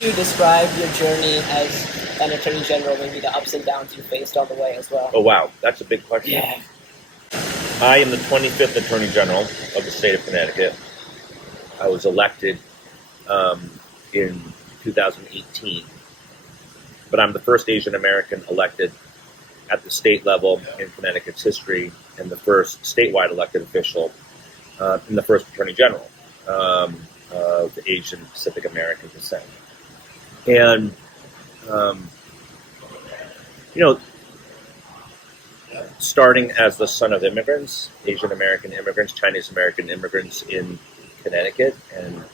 You describe your journey as an attorney general, maybe the ups and downs you faced all the way as well. Oh, wow. That's a big question. Yeah. I am the 25th Attorney General of the state of Connecticut. I was elected in 2018, but I'm the first Asian American elected at the state level in Connecticut's history and the first statewide elected official and the first Attorney General of Asian Pacific American descent. And, you know, starting as the son of immigrants, Asian American immigrants, Chinese American immigrants in Connecticut, and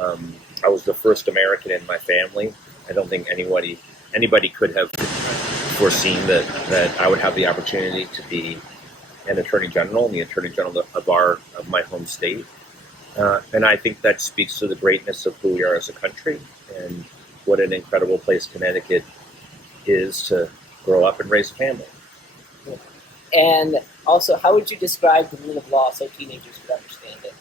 I was the first American in my family. I don't think anybody could have foreseen that I would have the opportunity to be an Attorney General and the Attorney General of my home state. And I think that speaks to the greatness of who we are as a country and what an incredible place Connecticut is to grow up and raise a family. And also, how would you describe the rule of law so teenagers could understand it?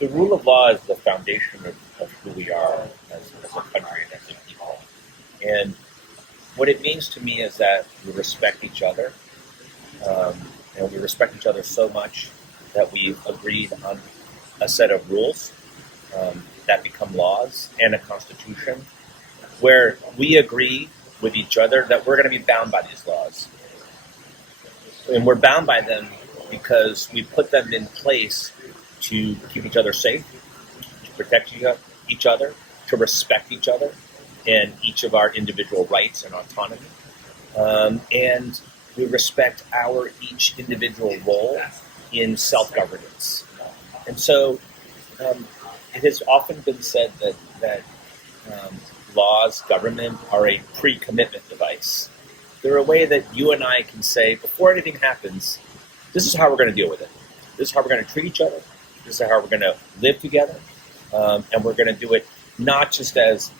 The rule of law is the foundation of who we are as a country and as a people. And what it means to me is that we respect each other. And we respect each other so much that we've agreed on a set of rules that become laws and a constitution where we agree with each other that we're going to be bound by these laws. And we're bound by them because we put them in place to keep each other safe, to protect each other, to respect each other and each of our individual rights and autonomy. And we respect our each individual role in self-governance. And so it has often been said that laws, government, are a pre-commitment device. They're a way that you and I can say, before anything happens, this is how we're going to deal with it. This is how we're going to treat each other. This is how we're going to live together. And we're going to do it not just as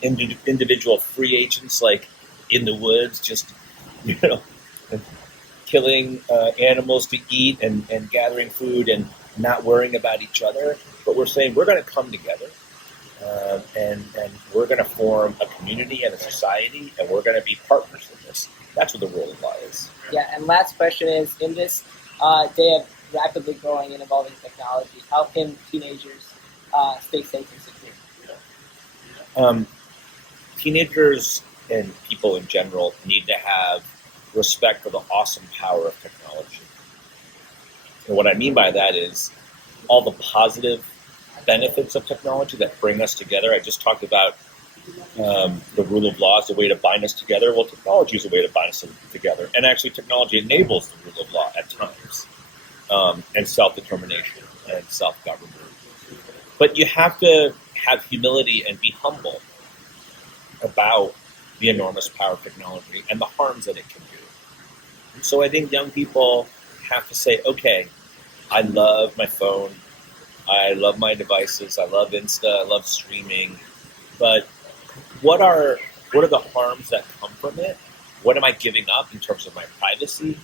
individual free agents, like in the woods, just, killing animals to eat and gathering food and not worrying about each other. But we're saying we're going to come together. And we're going to form a community and a society, and we're going to be partners in this. That's what the rule of law is. Yeah, and last question is, in this day of rapidly growing and evolving technology, how can teenagers stay safe and secure? Teenagers and people in general need to have respect for the awesome power of technology. And what I mean by that is all the positive benefits of technology that bring us together. I just talked about the rule of law as a way to bind us together. Well, technology is a way to bind us together. And actually, technology enables the rule of law at times, and self-determination and self-government. But you have to have humility and be humble about the enormous power of technology and the harms that it can do. And so I think young people have to say, okay, I love my phone, I love my devices, I love Insta, I love streaming, but what are the harms that come from it? What am I giving up in terms of my privacy?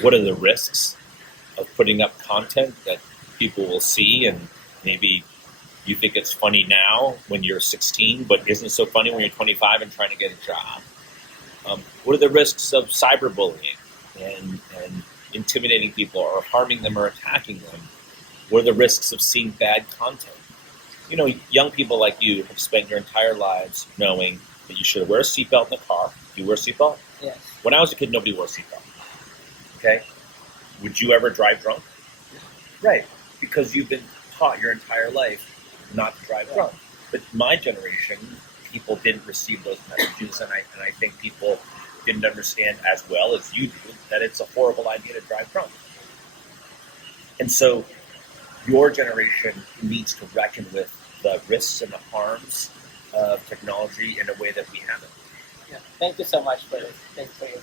What are the risks of putting up content that people will see and maybe you think it's funny now when you're 16, but isn't so funny when you're 25 and trying to get a job? What are the risks of cyberbullying and intimidating people or harming them or attacking them? What are the risks of seeing bad content? Young people like you have spent your entire lives knowing that you should wear a seatbelt in the car. Do you wear a seatbelt? Yes. When I was a kid, nobody wore a seatbelt. Okay? Would you ever drive drunk? Right. Because you've been taught your entire life not to drive drunk. But my generation, people didn't receive those messages, and I think people didn't understand as well as you do that it's a horrible idea to drive drunk. And so your generation needs to reckon with the risks and the harms of technology in a way that we haven't. Yeah. Thank you so much for this. Thanks for your time.